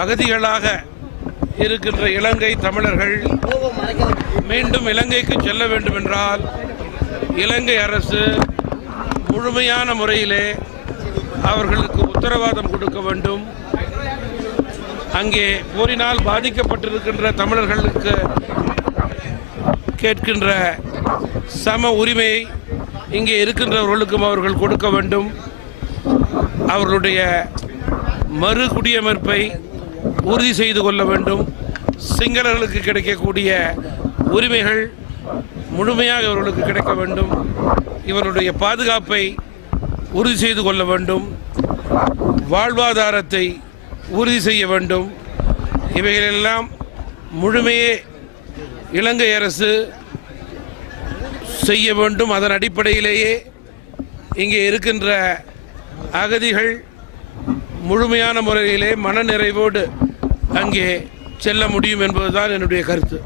அகதிகளாக இருக்கின்ற இலங்கை தமிழர்கள் மீண்டும் இலங்கைக்கு செல்ல வேண்டும் என்றால் இலங்கை அரசு முழுமையான முறையிலே அவர்களுக்கு உத்தரவாதம் கொடுக்க வேண்டும். அங்கே போரினால் பாதிக்கப்பட்டிருக்கின்ற தமிழர்களுக்கு கேட்கின்ற சம உரிமையை இங்கே இருக்கின்றவர்களுக்கும் அவர்கள் கொடுக்க வேண்டும். அவர்களுடைய மறு குடியமர்ப்பை உறுதி செய்து கொள்ள வேண்டும். சிங்களர்களுக்கு கிடைக்கக்கூடிய உரிமைகள் முழுமையாக இவர்களுக்கு கிடைக்க வேண்டும். இவருடைய பாதுகாப்பை உறுதி செய்து கொள்ள வேண்டும். வாழ்வாதாரத்தை உறுதி செய்ய வேண்டும். இவைகளெல்லாம் முழுமையே இலங்கை அரசு செய்ய வேண்டும். அதன் அடிப்படையிலேயே இங்கே இருக்கின்ற அகதிகள் முழுமையான முறையிலே மனநிறைவோடு அங்கே செல்ல முடியும் என்பதுதான் என்னுடைய கருத்து.